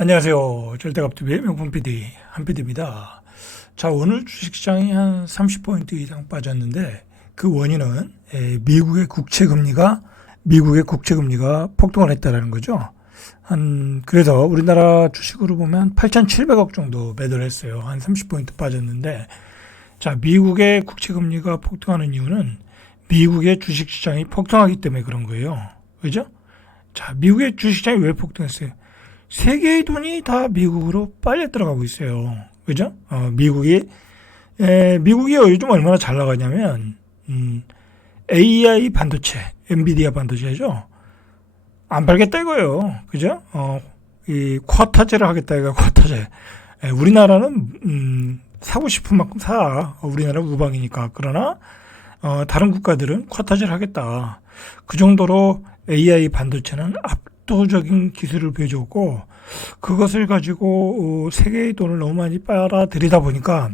안녕하세요. 절대값TV의 명품 PD 한PD입니다. 자, 오늘 주식시장이 한 30포인트 이상 빠졌는데 그 원인은 미국의 국채 금리가 폭등을 했다라는 거죠. 그래서 우리나라 주식으로 보면 8,700억 정도 매도를 했어요. 한 30포인트 빠졌는데, 자, 미국의 국채 금리가 폭등하는 이유는 미국의 주식시장이 폭등하기 때문에 그런 거예요. 그죠? 자, 미국의 주식시장이 왜 폭등했어요? 세계의 돈이 다 미국으로 빨려 들어가고 있어요. 그죠? 미국이 요즘 얼마나 잘 나가냐면, AI 반도체, 엔비디아 반도체죠? 안 팔겠다 이거예요. 그죠? 이 쿼터제를 하겠다 이거 쿼터제. 우리나라는, 사고 싶은 만큼 사. 우리나라 우방이니까. 그러나, 다른 국가들은 쿼터제를 하겠다. 그 정도로 AI 반도체는 압도적인 기술을 보여줬고, 그것을 가지고 세계의 돈을 너무 많이 빨아들이다 보니까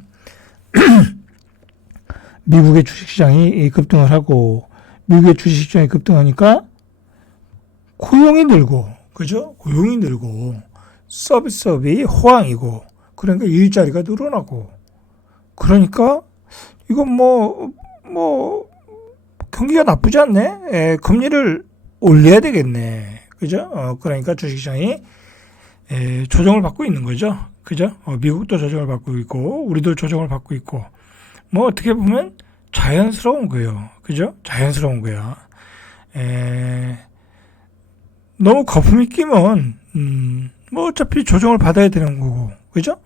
미국의 주식시장이 급등을 하고, 미국의 주식시장이 급등하니까 고용이 늘고, 그죠? 고용이 늘고 서비스업이 호황이고, 그러니까 일자리가 늘어나고, 그러니까 이건 경기가 나쁘지 않네. 금리를 올려야 되겠네. 그죠? 그러니까 주식시장이 조정을 받고 있는 거죠. 그죠? 미국도 조정을 받고 있고, 우리도 조정을 받고 있고, 어떻게 보면 자연스러운 거예요. 그죠? 자연스러운 거야. 너무 거품이 끼면, 어차피 조정을 받아야 되는 거고, 그죠?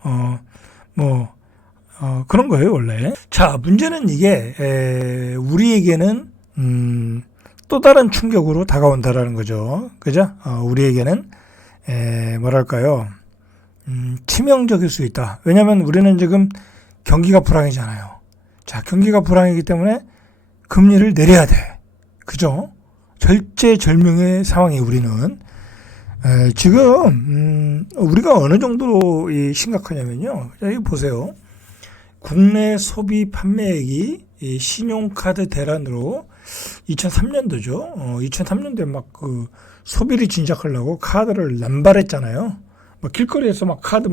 그런 거예요, 원래. 자, 문제는 이게, 우리에게는, 또 다른 충격으로 다가온다라는 거죠. 그죠? 우리에게는, 뭐랄까요. 치명적일 수 있다. 왜냐면 우리는 지금 경기가 불황이잖아요. 자, 경기가 불황이기 때문에 금리를 내려야 돼. 그죠? 절제절명의 상황이 우리는. 지금, 우리가 어느 정도로 심각하냐면요. 자, 이거 보세요. 국내 소비 판매액이 신용카드 대란으로 2003년도죠. 2003년도에 막 소비를 진작하려고 카드를 남발했잖아요. 길거리에서 막 카드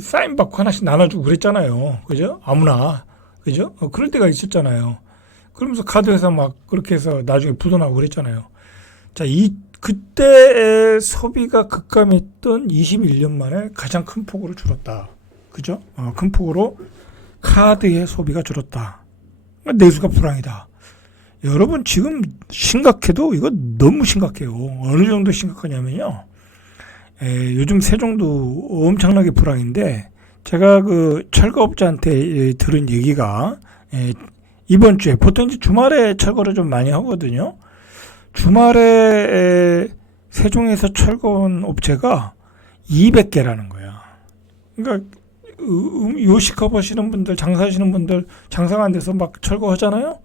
사인 받고 하나씩 나눠주고 그랬잖아요. 그죠? 아무나. 그죠? 그럴 때가 있었잖아요. 그러면서 카드회사 막 그렇게 해서 나중에 부도나고 그랬잖아요. 자, 그때 소비가 급감했던 21년 만에 가장 큰 폭으로 줄었다. 그죠? 큰 폭으로 카드의 소비가 줄었다. 내수가 불황이다. 여러분 지금 심각해도 이거 너무 심각해요. 어느 정도 심각하냐면요. 요즘 세종도 엄청나게 불황인데, 제가 그 철거업자한테 들은 얘기가, 이번 주에 보통 이제 주말에 철거를 좀 많이 하거든요. 주말에 세종에서 철거한 업체가 200개라는 거야. 그러니까 요식업 하시는 분들, 장사하시는 분들 장사가 안 돼서 막 철거하잖아요.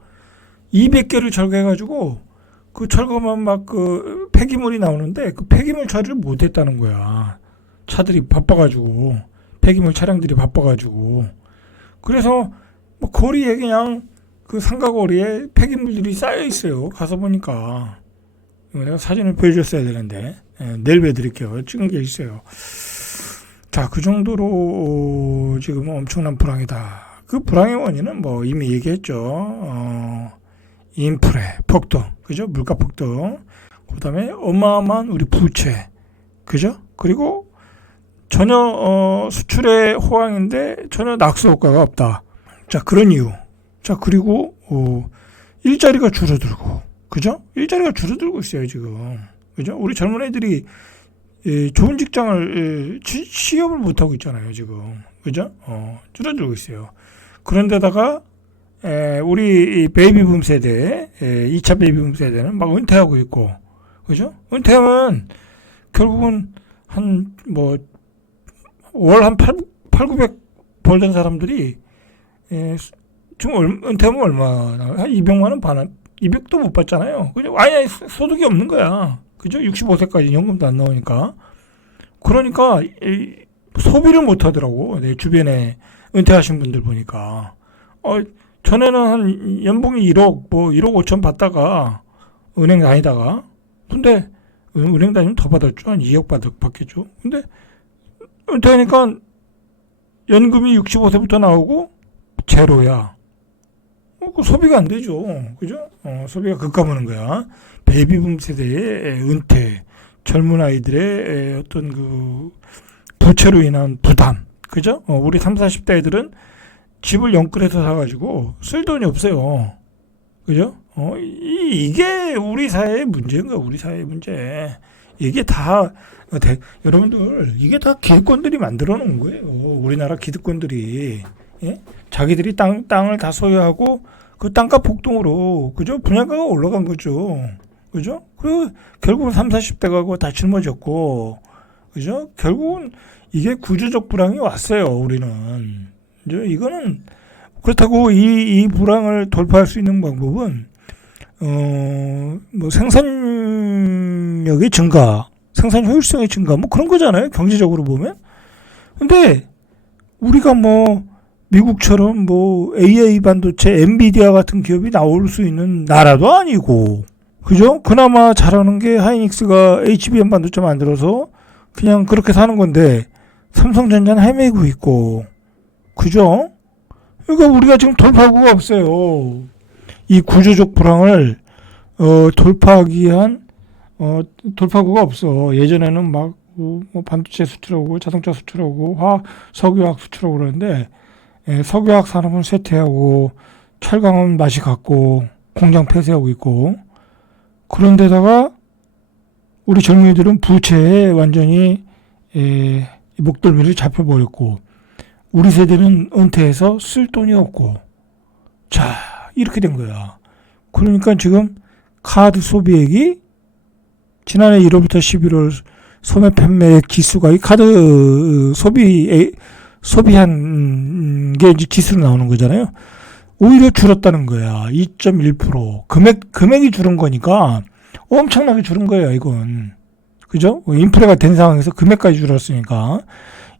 200개를 철거해가지고 그 철거만 막 폐기물이 나오는데 그 폐기물 처리를 못했다는 거야. 차들이 바빠가지고, 폐기물 차량들이 바빠가지고. 그래서 거리에 그냥 그 상가거리에 폐기물들이 쌓여 있어요. 가서 보니까. 내가 사진을 보여줬어야 되는데, 내일 보여드릴게요. 찍은 게 있어요. 자, 그 정도로 지금 엄청난 불황이다. 그 불황의 원인은 이미 얘기했죠. 인플레, 폭등, 그죠? 물가 폭등. 그 다음에 어마어마한 우리 부채, 그죠? 그리고 전혀 수출의 호황인데 전혀 낙수 효과가 없다. 자, 그런 이유. 자, 그리고 일자리가 줄어들고, 그죠? 일자리가 줄어들고 있어요, 지금. 그죠? 우리 젊은 애들이 좋은 직장을 취업을 못 하고 있잖아요, 지금. 그죠? 줄어들고 있어요. 그런데다가 우리 베이비붐 세대, 2차 베이비붐 세대는 막 은퇴하고 있고, 그죠? 은퇴하면 결국은 월 한 900 벌던 사람들이, 지금 은퇴하면 얼마나, 한 200만 원 받는, 200도 못 받잖아요. 그죠? 아니, 소득이 없는 거야. 그죠? 65세까지 연금도 안 나오니까. 그러니까, 소비를 못 하더라고. 내 주변에 은퇴하신 분들 보니까. 전에는 한 연봉이 1억 5천 받다가 은행 다니다가, 근데 은행 다니면 더 받았죠. 한 2억 받겠죠. 근데 은퇴하니까 연금이 65세부터 나오고 제로야. 그 소비가 안 되죠. 그죠? 소비가 급감하는 거야. 베이비붐 세대의 은퇴, 젊은 아이들의 어떤 그 부채로 인한 부담. 그죠? 우리 30, 40대 애들은 집을 영끌해서 사가지고 쓸 돈이 없어요. 그죠? 이게 우리 사회의 문제인가, 우리 사회의 문제. 이게 다, 여러분들, 이게 다 기득권들이 만들어 놓은 거예요. 우리나라 기득권들이. 예? 자기들이 땅을 다 소유하고 그 땅값 폭등으로, 그죠? 분양가가 올라간 거죠. 그죠? 그리고 결국은 30, 40대 가고 다 짊어졌고, 그죠? 결국은 이게 구조적 불황이 왔어요, 우리는. 그죠? 이거는, 그렇다고 이 불황을 돌파할 수 있는 방법은, 뭐 생산력의 증가, 생산 효율성의 증가, 뭐 그런 거잖아요, 경제적으로 보면. 근데 우리가 뭐 미국처럼 뭐 AI 반도체, 엔비디아 같은 기업이 나올 수 있는 나라도 아니고, 그죠? 그나마 잘하는 게 하이닉스가 HBM 반도체 만들어서 그냥 그렇게 사는 건데, 삼성전자는 헤매고 있고, 그죠? 그러니까 우리가 지금 돌파구가 없어요. 이 구조적 불황을 돌파하기 위한 돌파구가 없어. 예전에는 막 뭐 반도체 수출하고 자동차 수출하고 석유화학 수출하고 그러는데, 석유화학 산업은 쇠퇴하고 철강은 맛이 갔고 공장 폐쇄하고 있고, 그런데다가 우리 젊은이들은 부채에 완전히 목덜미를 잡혀버렸고, 우리 세대는 은퇴해서 쓸 돈이 없고, 자, 이렇게 된 거야. 그러니까 지금 카드 소비액이 지난해 1월부터 11월 소매 판매액 지수가 이 카드 소비한 게 이제 지수로 나오는 거잖아요. 오히려 줄었다는 거야. 2.1%. 금액이 줄은 거니까 엄청나게 줄은 거예요, 이건. 그죠? 인플레가 된 상황에서 금액까지 줄었으니까.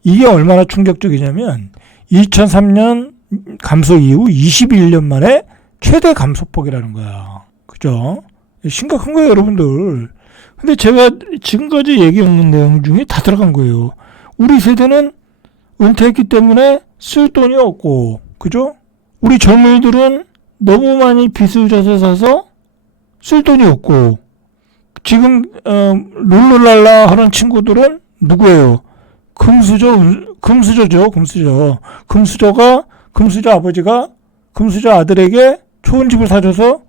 이게 얼마나 충격적이냐면 2003년 감소 이후 21년 만에 최대 감소폭이라는 거야. 그죠? 심각한 거예요, 여러분들. 근데 제가 지금까지 얘기한 내용 중에 다 들어간 거예요. 우리 세대는 은퇴했기 때문에 쓸 돈이 없고, 그죠? 우리 젊은이들은 너무 많이 빚을 져서 사서 쓸 돈이 없고, 지금 룰루랄라 하는 친구들은 누구예요? 금수저죠. 금수저 아버지가 금수저 아들에게 좋은 집을 사줘서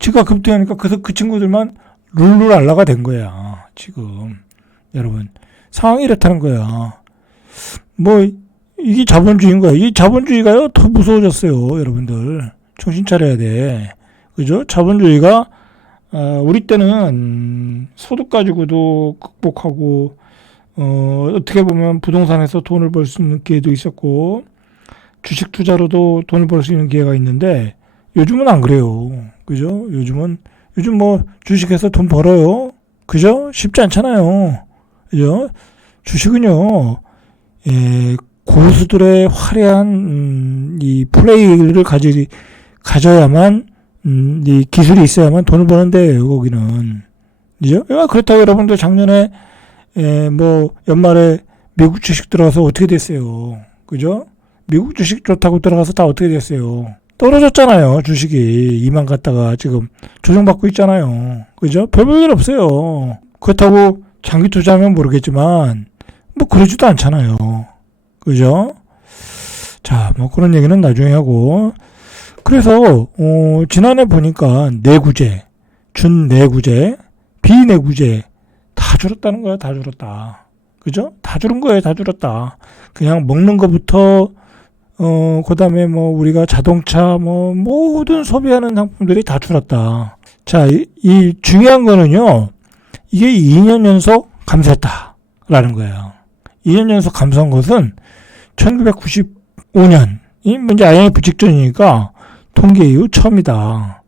지가 급등하니까 그 친구들만 룰루랄라가 된 거야. 지금 여러분 상황이 이렇다는 거야. 뭐 이게 자본주의인 거야. 이 자본주의가요 더 무서워졌어요. 여러분들 정신 차려야 돼. 그죠? 자본주의가 우리 때는 소득 가지고도 극복하고, 어떻게 보면 부동산에서 돈을 벌 수 있는 기회도 있었고, 주식 투자로도 돈을 벌 수 있는 기회가 있는데, 요즘은 안 그래요. 그죠? 요즘 뭐 주식해서 돈 벌어요. 그죠? 쉽지 않잖아요. 그죠? 주식은요, 고수들의 화려한 이 플레이를 가져야만, 이 기술이 있어야만 돈을 버는데, 거기는. 그죠? 그렇다고 여러분들 작년에, 뭐, 연말에 미국 주식 들어가서 어떻게 됐어요? 그죠? 미국 주식 좋다고 들어가서 다 어떻게 됐어요? 떨어졌잖아요, 주식이. 이만 갔다가 지금 조정받고 있잖아요. 그죠? 별 볼 일 없어요. 그렇다고 장기 투자하면 모르겠지만, 뭐, 그러지도 않잖아요. 그죠? 자, 뭐, 그런 얘기는 나중에 하고. 그래서 지난해 보니까 내구재, 준내구재, 비내구재 다 줄었다는 거야. 다 줄었다. 그죠? 다 줄은 거예요. 다 줄었다. 그냥 먹는 거부터 그다음에 뭐 우리가 자동차 뭐 모든 소비하는 상품들이 다 줄었다. 자, 이 중요한 거는요. 이게 2년 연속 감소했다라는 거예요. 2년 연속 감소한 것은 1995년 이 문제 IMF 직전이니까 통계 이후 처음이다.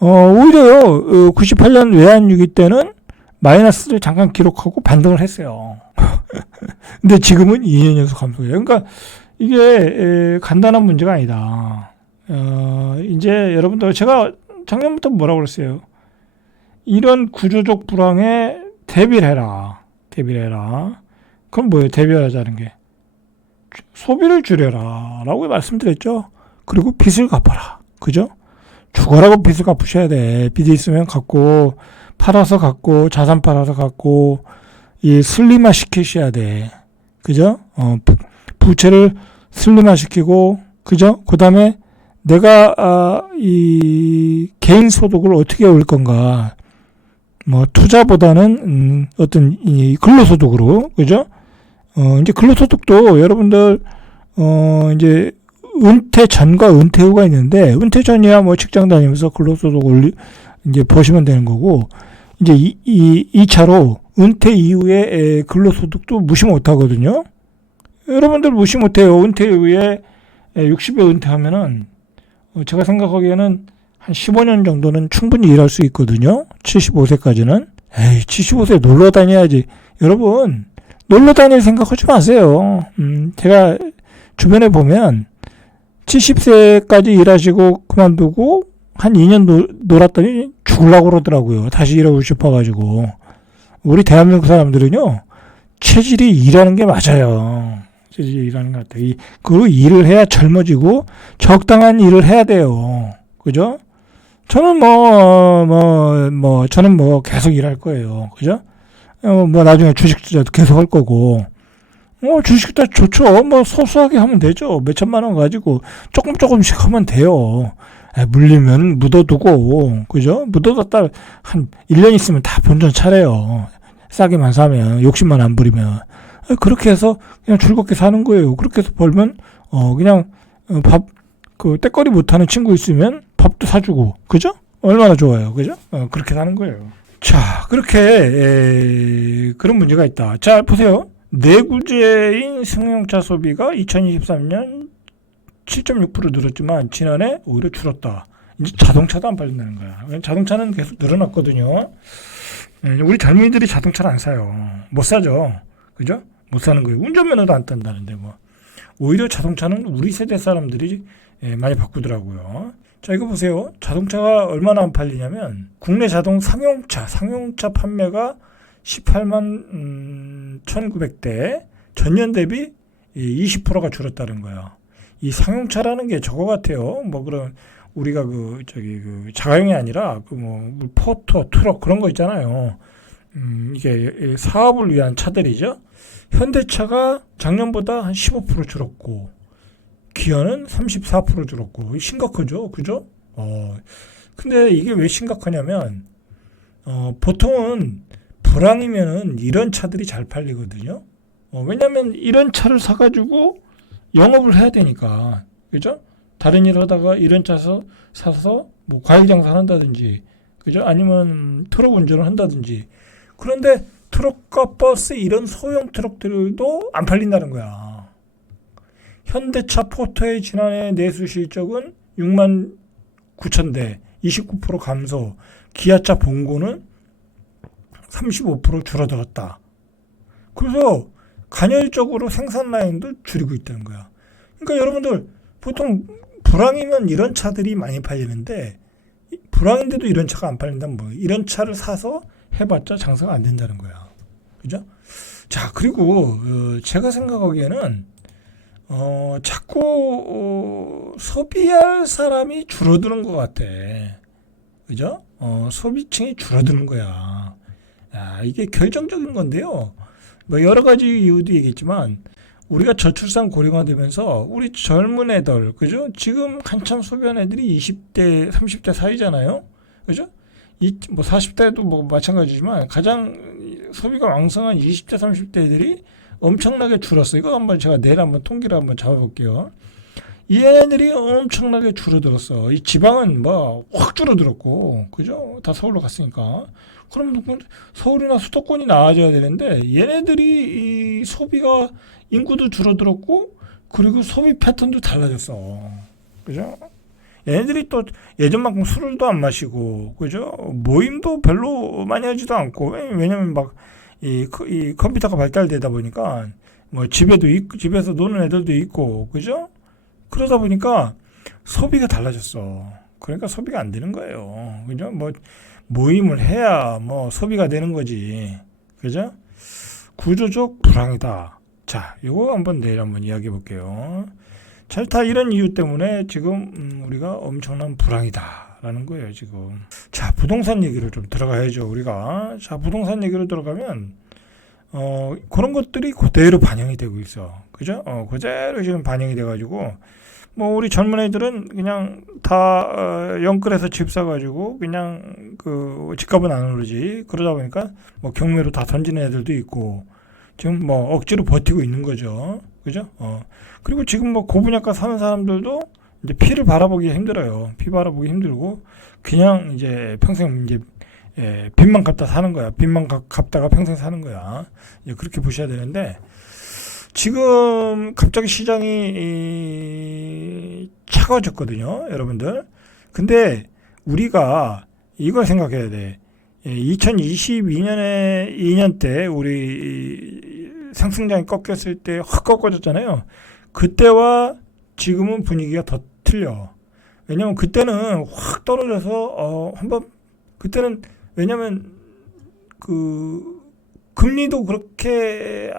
오히려요, 98년 외환위기 때는 마이너스를 잠깐 기록하고 반등을 했어요. 근데 지금은 2년 연속 감소예요. 그러니까 이게 간단한 문제가 아니다. 이제 여러분들 제가 작년부터 뭐라고 그랬어요? 이런 구조적 불황에 대비를 해라. 그럼 뭐예요? 대비하자는 게 소비를 줄여라 라고 말씀드렸죠. 그리고 빚을 갚아라. 그죠? 죽어라고 빚을 갚으셔야 돼. 빚이 있으면 갚고, 팔아서 갚고, 자산 팔아서 갚고, 이 슬림화 시키셔야 돼. 그죠? 부채를 슬림화 시키고, 그죠? 그 다음에 내가, 이 개인 소득을 어떻게 올 건가. 뭐, 투자보다는, 어떤, 이 근로소득으로, 그죠? 이제 근로소득도 여러분들, 이제, 은퇴 전과 은퇴 후가 있는데, 은퇴 전이야 뭐 직장 다니면서 근로소득 이제 보시면 되는 거고, 이제 이 차로 은퇴 이후에 근로소득도 무시 못 하거든요. 여러분들 무시 못 해요. 은퇴 이후에 60에 은퇴하면은, 제가 생각하기에는 한 15년 정도는 충분히 일할 수 있거든요. 75세까지는. 75세 놀러 다녀야지. 여러분, 놀러 다닐 생각하지 마세요. 제가 주변에 보면, 70세까지 일하시고 그만두고 한 2년 놀았더니 죽으려고 그러더라고요. 다시 일하고 싶어가지고. 우리 대한민국 사람들은요, 체질이 일하는 게 맞아요. 체질이 일하는 것 같아요. 그리고 일을 해야 젊어지고 적당한 일을 해야 돼요. 그죠? 저는 저는 계속 일할 거예요. 그죠? 나중에 주식 투자도 계속 할 거고. 주식 투자 좋죠. 소소하게 하면 되죠. 몇 천만 원 가지고 조금씩 하면 돼요. 물리면 묻어두고, 그죠? 묻어뒀다 한 1년 있으면 다 본전 차려요. 싸게만 사면, 욕심만 안 부리면. 그렇게 해서 그냥 즐겁게 사는 거예요. 그렇게 해서 벌면, 그냥 때거리 못하는 친구 있으면 밥도 사주고, 그죠? 얼마나 좋아요. 그죠? 그렇게 사는 거예요. 자, 그렇게, 그런 문제가 있다. 자, 보세요. 내구재인 승용차 소비가 2023년 7.6% 늘었지만 지난해 오히려 줄었다. 이제 자동차도 안 팔린다는 거야. 자동차는 계속 늘어났거든요. 우리 젊은이들이 자동차를 안 사요. 못 사죠. 그죠? 못 사는 거예요. 운전면허도 안 딴다는데 뭐. 오히려 자동차는 우리 세대 사람들이 많이 바꾸더라고요. 자, 이거 보세요. 자동차가 얼마나 안 팔리냐면 국내 상용차 판매가 18만 1,900대, 전년 대비 20%가 줄었다는 거야. 이 상용차라는 게 저거 같아요. 그런 우리가 자가용이 아니라 포터, 트럭 그런 거 있잖아요. 이게 사업을 위한 차들이죠. 현대차가 작년보다 한 15% 줄었고, 기아는 34% 줄었고, 심각하죠, 그죠? 근데 이게 왜 심각하냐면, 보통은 불황이면은 이런 차들이 잘 팔리거든요. 왜냐면 이런 차를 사가지고 영업을 해야 되니까. 그죠? 다른 일 하다가 이런 차 사서 과일 장사를 한다든지, 그죠? 아니면 트럭 운전을 한다든지. 그런데 트럭과 버스 이런 소형 트럭들도 안 팔린다는 거야. 현대차 포터의 지난해 내수 실적은 6만 9천 대, 29% 감소. 기아차 봉고는 35% 줄어들었다. 그래서 간헐적으로 생산 라인도 줄이고 있다는 거야. 그러니까 여러분들 보통 불황이면 이런 차들이 많이 팔리는데 불황인데도 이런 차가 안 팔린다면 이런 차를 사서 해봤자 장사가 안 된다는 거야. 그죠? 자, 그리고 제가 생각하기에는 자꾸 소비할 사람이 줄어드는 것 같아. 그죠? 소비층이 줄어드는 거야. 이게 결정적인 건데요. 여러 가지 이유도 얘기했지만 우리가 저출산 고령화 되면서 우리 젊은 애들, 그죠? 지금 한참 소비한 애들이 20대, 30대 사이잖아요. 그죠? 40대도 마찬가지지만 가장 소비가 왕성한 20대, 30대 애들이 엄청나게 줄었어요. 이거 제가 내일 한번 통계를 한번 잡아볼게요. 이 애들이 엄청나게 줄어들었어. 이 지방은 확 줄어들었고, 그죠? 다 서울로 갔으니까. 그럼 서울이나 수도권이 나아져야 되는데 얘네들이 이 소비가 인구도 줄어들었고 그리고 소비 패턴도 달라졌어. 그죠? 얘네들이 또 예전만큼 술도 안 마시고, 그죠? 모임도 별로 많이 하지도 않고, 왜냐면 이 컴퓨터가 발달되다 보니까 집에도 있고, 집에서 노는 애들도 있고, 그죠? 그러다 보니까 소비가 달라졌어. 그러니까 소비가 안 되는 거예요. 그죠? 모임을 해야 뭐 소비가 되는 거지. 그죠? 구조적 불황이다. 자, 이거 내일 한번 이야기해 볼게요. 자, 다 이런 이유 때문에 지금 우리가 엄청난 불황이다라는 거예요, 지금. 자, 부동산 얘기를 좀 들어가야죠, 우리가. 자, 부동산 얘기로 들어가면 그런 것들이 그대로 반영이 되고 있어. 그죠? 그대로 지금 반영이 돼 가지고 뭐 우리 젊은 애들은 그냥 다 영끌해서 집 사가지고 그냥 그 집값은 안 오르지. 그러다 보니까 뭐 경매로 다 던지는 애들도 있고 지금 뭐 억지로 버티고 있는 거죠. 그죠? 그리고 지금 뭐 고분양가 사는 사람들도 이제 피를 바라보기 힘들어요. 피 바라보기 힘들고 그냥 이제 평생 이제 빚만 갚다 사는 거야. 빚만 갚다가 평생 사는 거야. 이제 그렇게 보셔야 되는데 지금 갑자기 시장이 차가워졌거든요, 여러분들. 근데 우리가 이걸 생각해야 돼. 2022년에 2년 때 우리 상승장이 꺾였을 때 확 꺾어졌잖아요. 그때와 지금은 분위기가 더 틀려. 왜냐면 그때는 확 떨어져서 한번 그때는 왜냐면 그 금리도 그렇게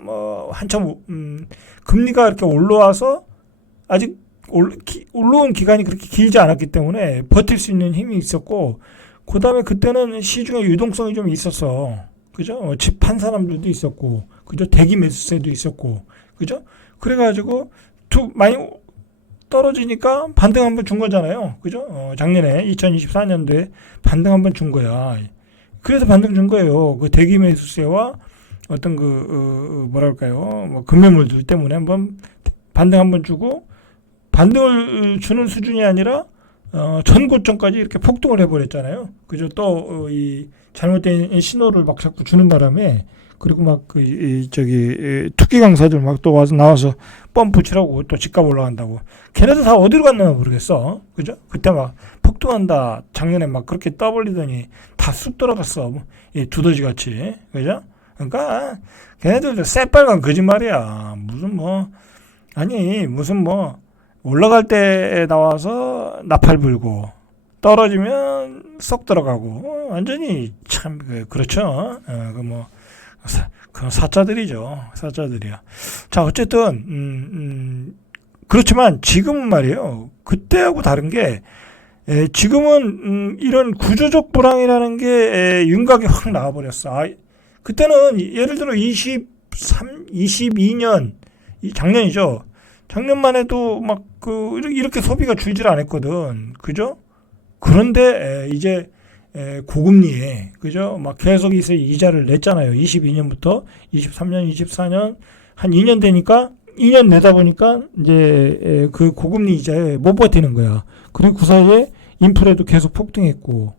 뭐 한참 금리가 이렇게 올라와서 아직 올라온 기간이 그렇게 길지 않았기 때문에 버틸 수 있는 힘이 있었고 그 다음에 그때는 시중에 유동성이 좀 있었어. 그죠? 집 판 사람들도 있었고 그죠? 대기 매수세도 있었고 그죠? 그래가지고 많이 떨어지니까 반등 한번 준 거잖아요. 그죠? 작년에 2024년도에 반등 한번 준 거야. 그래서 반등 준 거예요. 그 대기 매수세와 어떤 뭐랄까요, 뭐 금매물들 때문에 한번 반등 한번 주고 반등을 주는 수준이 아니라 전고점까지 이렇게 폭등을 해버렸잖아요. 그죠? 또 이 잘못된 신호를 막 자꾸 주는 바람에 그리고 막 투기 강사들 막 또 나와서 펌프 치라고 또 집값 올라간다고. 걔네들 다 어디로 갔나 모르겠어. 그죠? 그때 막 폭등한다. 작년에 막 그렇게 떠벌리더니 다 쑥 들어갔어. 이 두더지 같이. 그죠? 그러니까 걔네들도 새빨간 거짓말이야. 무슨 올라갈 때 나와서 나팔 불고 떨어지면 쏙 들어가고 완전히 참 그렇죠. 그런 사자들이죠. 사자들이야. 자, 어쨌든 그렇지만 지금은 말이에요. 그때하고 다른 게 지금은 이런 구조적 불황이라는 게 윤곽이 확 나와버렸어. 그때는 예를 들어 22년 작년이죠. 작년만 해도 막 이렇게 소비가 줄질 않았거든. 그죠? 그런데 이제 고금리에 그죠? 막 계속 이자를 냈잖아요. 22년부터 23년, 24년 한 2년 되니까 2년 내다 보니까 이제 그 고금리 이자에 못 버티는 거야. 그리고 그 사이에 인플레도 계속 폭등했고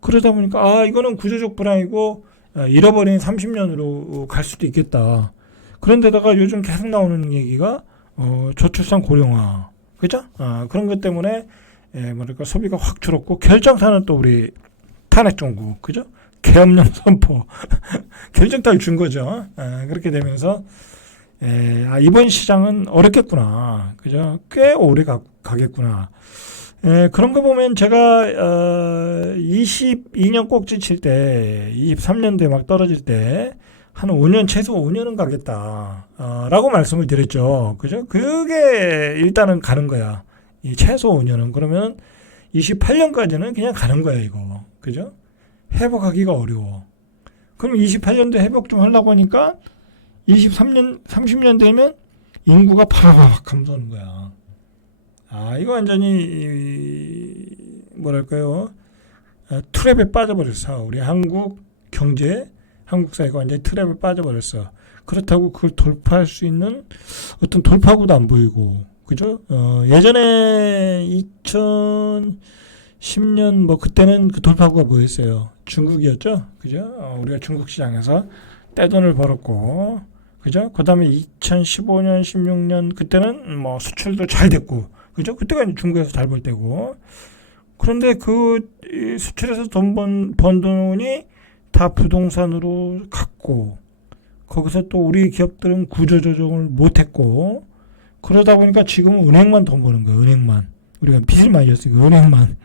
그러다 보니까 이거는 구조적 불황이고 잃어버린 30년으로 갈 수도 있겠다. 그런데다가 요즘 계속 나오는 얘기가 저출산 고령화 그죠? 그런 것 때문에 뭐랄까 소비가 확 줄었고 결정타는 또 우리 탄핵 정부 그죠? 계엄령 선포 결정타를 준 거죠. 그렇게 되면서 이번 시장은 어렵겠구나 그죠? 꽤 오래 가겠구나. 그런 거 보면 제가 22년 꼭지 칠 때 23년도에 막 떨어질 때 한 5년 최소 5년은 가겠다 라고 말씀을 드렸죠. 그죠? 그게 일단은 가는 거야. 이 최소 5년은 그러면 28년까지는 그냥 가는 거야 이거. 그죠? 회복하기가 어려워. 그럼 28년도 회복 좀 하려고 하니까 23년 30년 되면 인구가 파라박 하면서 오는 거야. 이거 완전히 뭐랄까요? 트랩에 빠져버렸어. 우리 한국 경제 한국 사회가 완전히 트랩에 빠져버렸어. 그렇다고 그걸 돌파할 수 있는 어떤 돌파구도 안 보이고, 그죠? 예전에 2010년 뭐 그때는 그 돌파구가 뭐였어요? 중국이었죠, 그죠? 우리가 중국 시장에서 떼돈을 벌었고, 그죠? 그 다음에 2015년, 16년 그때는 뭐 수출도 잘 됐고, 그죠? 그때가 중국에서 잘 벌 때고. 그런데 그 수출에서 번 돈이 다 부동산으로 갔고 거기서 또 우리 기업들은 구조조정을 못했고 그러다 보니까 지금은 은행만 돈 버는 거예요. 은행만 우리가 빚을 많이 졌으니까 은행만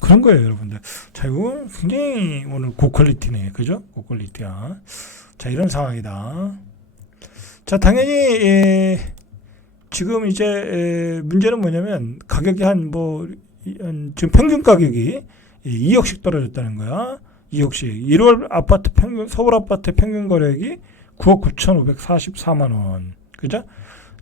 그런 거예요, 여러분들. 자, 이거 굉장히 오늘 고퀄리티네. 그죠? 고퀄리티야. 자, 이런 상황이다. 자, 당연히, 지금 이제, 문제는 뭐냐면, 가격이 지금 평균 가격이 2억씩 떨어졌다는 거야. 2억씩. 1월 아파트 평균, 서울 아파트 평균 거래액이 9억 9,544만 원. 그죠?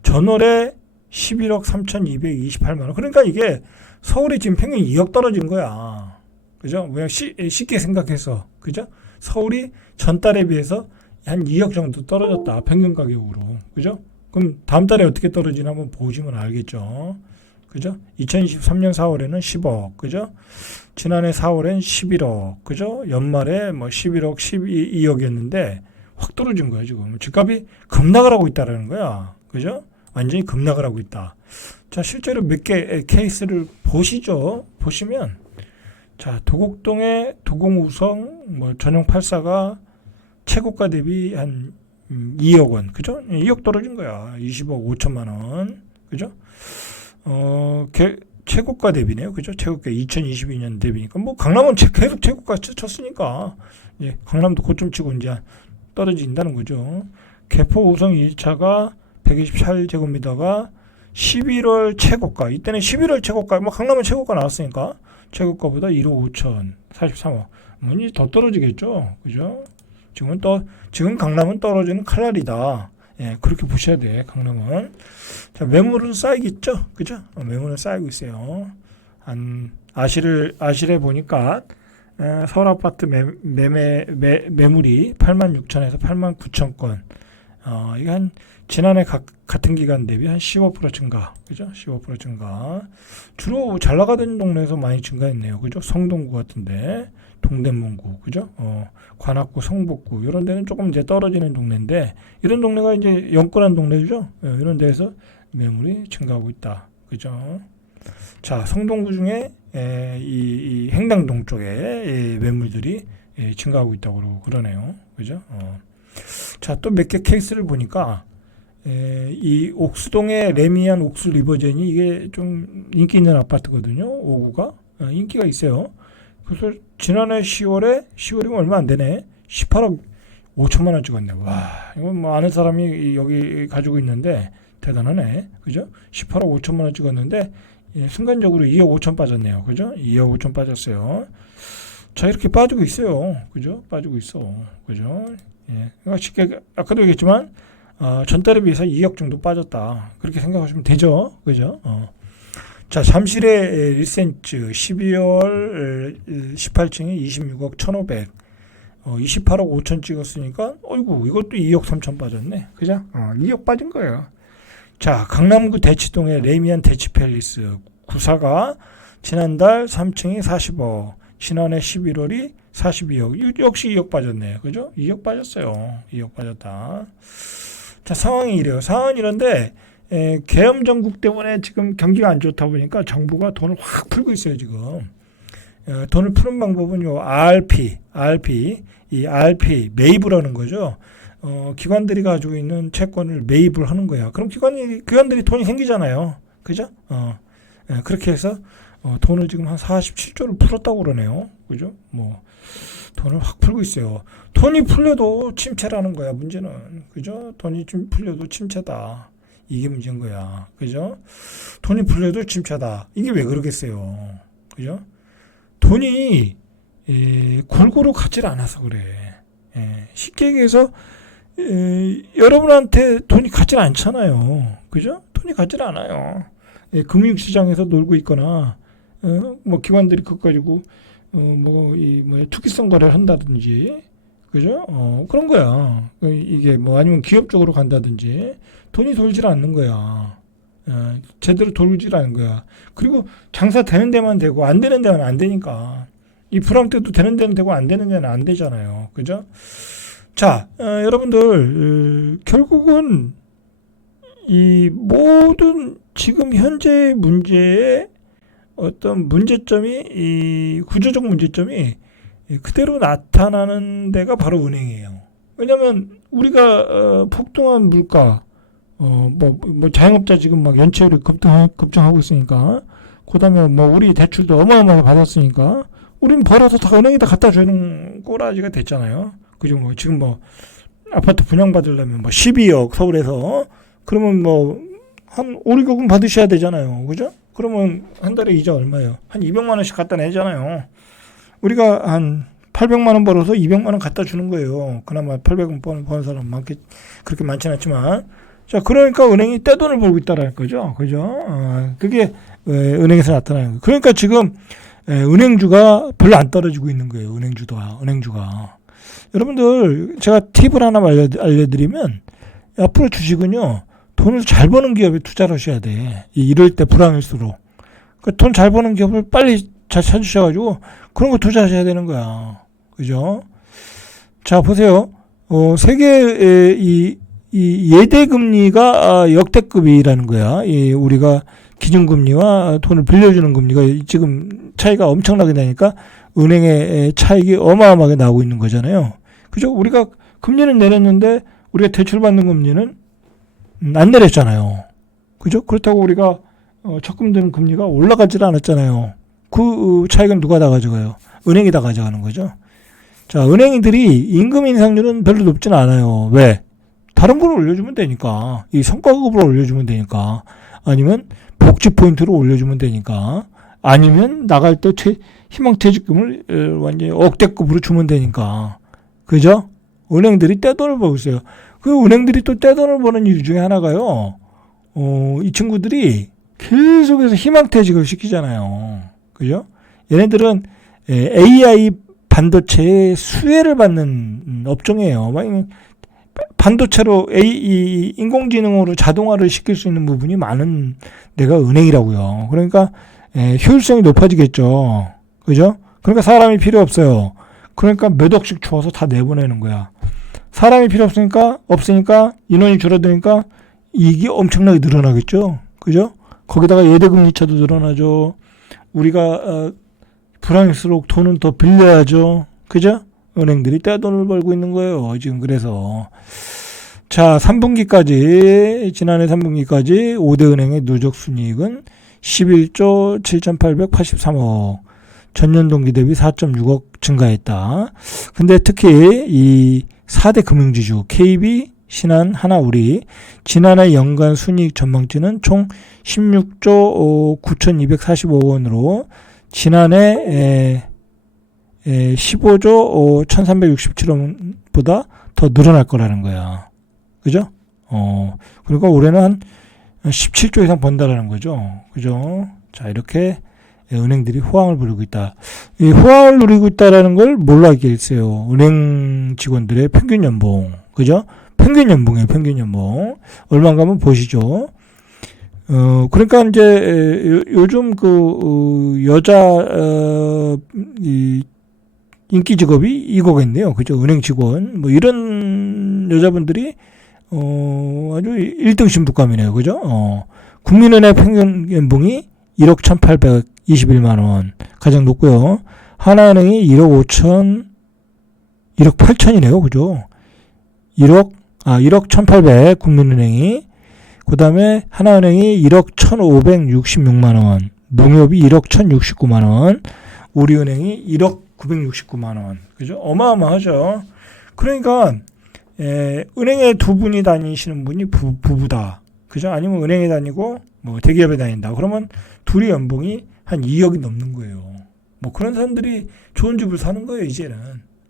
전월에 11억 3,228만 원. 그러니까 이게 서울이 지금 평균 2억 떨어진 거야. 그죠? 그냥 쉽게 생각해서. 그죠? 서울이 전달에 비해서 한 2억 정도 떨어졌다. 평균 가격으로. 그죠? 그럼 다음 달에 어떻게 떨어지나 한번 보시면 알겠죠. 그죠? 2023년 4월에는 10억. 그죠? 지난해 4월엔 11억. 그죠? 연말에 뭐 11억, 12억이었는데 확 떨어진 거야, 지금. 집값이 급락을 하고 있다라는 거야. 그죠? 완전히 급락을 하고 있다. 자, 실제로 몇 개 케이스를 보시죠. 보시면, 자, 도곡동의 도곡우성 전용 84가 최고가 대비 한 2억 원. 그죠? 2억 떨어진 거야. 20억 5천만 원. 그죠? 최고가 대비네요. 그죠? 최고가 2022년 대비니까. 뭐, 강남은 계속 최고가 쳤으니까, 예, 강남도 고점 치고 이제 떨어진다는 거죠. 개포 우성 2차가 124제곱미터가 11월 최고가. 이때는 11월 최고가, 뭐, 강남은 최고가 나왔으니까, 최고가보다 1억 5천, 43억. 뭐, 이제 더 떨어지겠죠. 그죠? 지금 강남은 떨어지는 칼날이다. 예, 그렇게 보셔야 돼, 강남은. 자, 매물은 쌓이겠죠? 그죠? 매물은 쌓이고 있어요. 아실에 보니까, 서울 아파트 매물이 86,000에서 89,000건. 이게 지난해 같은 기간 대비 한 15% 증가. 그죠? 15% 증가. 주로 잘 나가던 동네에서 많이 증가했네요. 그죠? 성동구 같은데, 동대문구. 그죠? 관악구, 성북구. 이런 데는 조금 이제 떨어지는 동네인데, 이런 동네가 이제 영끌한 동네죠? 이런 데에서 매물이 증가하고 있다. 그죠? 자, 성동구 중에, 이 행당동 쪽에 매물들이 증가하고 있다고 그러네요. 그죠? 자, 또 몇 개 케이스를 보니까, 이 옥수동의 레미안 옥수 리버젠이 이게 좀 인기 있는 아파트거든요. 5구가. 인기가 있어요. 그래서 지난해 10월이면 얼마 안 되네. 18억 5천만 원 찍었네. 와, 이건 뭐 아는 사람이 여기 가지고 있는데 대단하네. 그죠? 18억 5천만 원 찍었는데, 순간적으로 2억 5천 빠졌네요. 그죠? 2억 5천 빠졌어요. 자, 이렇게 빠지고 있어요. 그죠? 빠지고 있어. 그죠? 예. 그러니까 쉽게, 아까도 얘기했지만, 전달에 비해서 2억 정도 빠졌다. 그렇게 생각하시면 되죠. 그죠? 자, 잠실의 1cm 12월 18층이 26억 1,500, 28억 5천 찍었으니까, 어이구, 이것도 2억 3천 빠졌네. 그죠? 2억 빠진 거예요. 자, 강남구 대치동의 레미안 대치팰리스 94가 지난달 3층이 40억, 지난해 11월이 42억, 역시 2억 빠졌네요. 그죠? 2억 빠졌어요. 2억 빠졌다. 자, 상황이 이래요. 상황은 이런데, 계엄 정국 때문에 지금 경기가 안 좋다 보니까 정부가 돈을 확 풀고 있어요, 지금. 돈을 푸는 방법은 요 RP, 이 RP, 매입을 하는 거죠. 기관들이 가지고 있는 채권을 매입을 하는 거야. 그럼 기관들이 돈이 생기잖아요. 그죠? 그렇게 해서, 돈을 지금 한 47조를 풀었다고 그러네요. 그죠? 뭐, 돈을 확 풀고 있어요. 돈이 풀려도 침체라는 거야, 문제는. 그죠? 돈이 좀 풀려도 침체다. 이게 문제인 거야. 그죠? 돈이 풀려도 침체다. 이게 왜 그러겠어요? 그죠? 돈이, 골고루 가지 않아서 그래. 쉽게 얘기해서, 여러분한테 돈이 가지 않잖아요. 그죠? 돈이 가지 않아요. 금융시장에서 놀고 있거나, 뭐, 기관들이 그거 가지고, 투기성 거래를 한다든지, 그죠? 그런 거야. 이게 뭐, 아니면 기업 쪽으로 간다든지, 돈이 돌질 않는 거야. 제대로 돌질 않는 거야. 그리고 장사 되는 데만 되고, 안 되는 데는 안 되니까. 이 불황 때도 되는 데는 되고, 안 되는 데는 안 되잖아요. 그죠? 자, 여러분들, 결국은, 이 모든 지금 현재 문제의 어떤 문제점이, 이 구조적 문제점이 그대로 나타나는 데가 바로 은행이에요. 왜냐면 우리가 폭등한 물가, 자영업자 지금 막 연체율이 급등하고 있으니까 그다음에 뭐 우리 대출도 어마어마하게 받았으니까 우린 벌어서 다 은행에다 갖다 주는 꼬라지가 됐잖아요. 그죠? 뭐 지금 뭐 아파트 분양받으려면 뭐 12억 서울에서 그러면 뭐 한 5, 6억은 받으셔야 되잖아요. 그죠? 그러면 한 달에 이자 얼마예요? 한 200만 원씩 갖다 내잖아요. 우리가 한 800만 원 벌어서 200만 원 갖다 주는 거예요. 그나마 800원 버는 사람 그렇게 많지는 않지만. 자, 그러니까 은행이 떼돈을 벌고 있다라는 거죠. 그죠? 그게 은행에서 나타나는 거예요. 그러니까 지금 은행주가 별로 안 떨어지고 있는 거예요. 은행주가. 여러분들, 제가 팁을 하나 알려드리면, 앞으로 주식은요, 돈을 잘 버는 기업에 투자를 하셔야 돼. 이럴 때 불황일수록. 그러니까 돈 잘 버는 기업을 빨리 잘 찾으셔가지고, 그런 거 투자하셔야 되는 거야. 그죠? 자, 보세요. 세계의 이 예대금리가 역대급이라는 거야. 우리가 기준금리와 돈을 빌려주는 금리가 지금 차이가 엄청나게 나니까 은행의 차익이 어마어마하게 나오고 있는 거잖아요. 그죠? 우리가 금리는 내렸는데 우리가 대출받는 금리는 안 내렸잖아요. 그죠? 그렇다고 우리가 적금 드는 금리가 올라가질 않았잖아요. 그 차익은 누가 다 가져가요? 은행이 다 가져가는 거죠. 자, 은행들이 임금 인상률은 별로 높진 않아요. 왜? 다른 걸 올려주면 되니까. 이 성과급으로 올려주면 되니까. 아니면 복지 포인트로 올려주면 되니까. 아니면 나갈 때 희망퇴직금을 완전히 억대급으로 주면 되니까. 그죠? 은행들이 떼돈을 벌고 있어요. 그 은행들이 또 떼돈을 버는 이유 중에 하나가요. 이 친구들이 계속해서 희망퇴직을 시키잖아요. 그죠? 얘네들은 AI 반도체의 수혜를 받는 업종이에요. 반도체로 이 인공지능으로 자동화를 시킬 수 있는 부분이 많은 데가 은행이라고요. 그러니까 효율성이 높아지겠죠. 그죠? 그러니까 사람이 필요 없어요. 그러니까 몇 억씩 주어서 다 내보내는 거야. 사람이 필요 없으니까 인원이 줄어드니까 이익이 엄청나게 늘어나겠죠. 그죠? 거기다가 예대금리차도 늘어나죠. 우리가 불황일수록 돈은 더 빌려야죠. 그죠? 은행들이 떼돈을 벌고 있는 거예요. 지금 그래서. 자, 지난해 3분기까지 5대 은행의 누적 순이익은 11조 7,883억. 전년 동기 대비 4.6억 증가했다. 근데 특히 이 4대 금융지주 KB, 신한, 하나우리 지난해 연간 순이익 전망치는 총 16조 9,245억 원으로 지난해 15조 1,367억 원보다 더 늘어날 거라는 거야. 그죠? 그러니까 올해는 한 17조 이상 번다라는 거죠. 그죠? 자, 이렇게 은행들이 호황을 부리고 있다. 이 호황을 누리고 있다라는 걸 뭘로 알겠어요? 은행 직원들의 평균 연봉. 그죠? 평균 연봉이에요, 평균 연봉. 얼마인가 한번 보시죠. 그러니까 이제 요즘 여자 인기 직업이 이거겠네요. 그죠? 은행 직원. 뭐 이런 여자분들이 아주 1등 신부감이네요. 그죠? 국민은행 평균 연봉이 1억 1,821만 원. 가장 높고요. 하나은행이 1억 8천이네요. 그죠? 1억 1,800 국민은행이. 그 다음에 하나은행이 1억 1,566만 원. 농협이 1억 1,069만 원. 우리은행이 1억 969만 원. 그죠? 어마어마하죠. 그러니까 은행에 두 분이 다니시는 분이 부부다. 그죠? 아니면 은행에 다니고 뭐 대기업에 다닌다. 그러면 둘이 연봉이 한 2억이 넘는 거예요. 뭐 그런 사람들이 좋은 집을 사는 거예요, 이제는.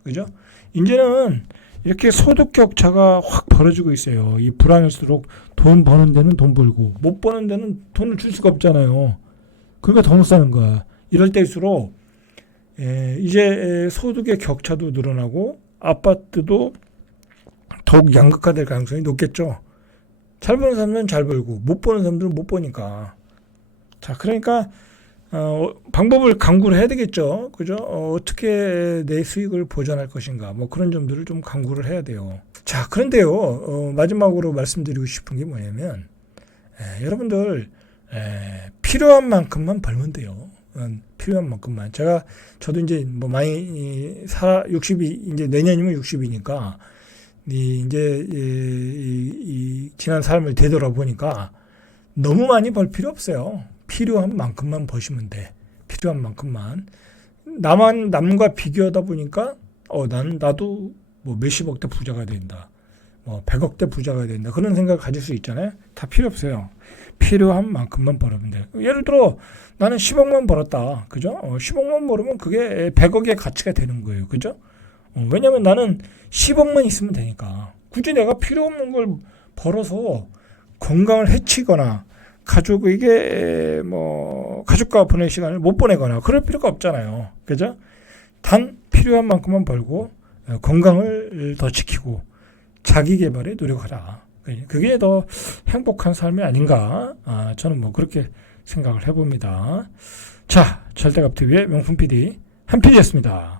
그죠? 이제는 이렇게 소득 격차가 확 벌어지고 있어요. 이 불황일수록 돈 버는 데는 돈 벌고 못 버는 데는 돈을 줄 수가 없잖아요. 그러니까 더 못 사는 거야. 이럴 때일수록 이제 소득의 격차도 늘어나고 아파트도 더욱 양극화될 가능성이 높겠죠. 잘 버는 사람들은 잘 벌고 못 버는 사람들은 못 버니까. 자, 그러니까 방법을 강구를 해야 되겠죠. 그죠? 어떻게 내 수익을 보전할 것인가. 뭐 그런 점들을 좀 강구를 해야 돼요. 자, 그런데요. 마지막으로 말씀드리고 싶은 게 뭐냐면 여러분들 필요한 만큼만 벌면 돼요. 필요한 만큼만. 저도 이제 뭐 많이 60이 이제 내년이면 60이니까 이제 이 지난 삶을 되돌아보니까 너무 많이 벌 필요 없어요. 필요한 만큼만 버시면 돼. 필요한 만큼만. 남과 비교하다 보니까 나도 뭐 몇십억대 부자가 된다. 뭐 100억대 부자가 된다. 그런 생각을 가질 수 있잖아요. 다 필요 없어요. 필요한 만큼만 벌으면 돼요. 예를 들어 나는 10억만 벌었다. 그죠? 10억만 벌으면 그게 100억의 가치가 되는 거예요. 그죠? 왜냐면 나는 10억만 있으면 되니까. 굳이 내가 필요 없는 걸 벌어서 건강을 해치거나 가족에게 뭐 가족과 보낼 시간을 못 보내거나 그럴 필요가 없잖아요. 그죠? 단 필요한 만큼만 벌고 건강을 더 지키고 자기 개발에 노력하라. 그게 더 행복한 삶이 아닌가? 저는 뭐 그렇게 생각을 해봅니다. 자, 절대값TV의 명품 PD 한PD였습니다.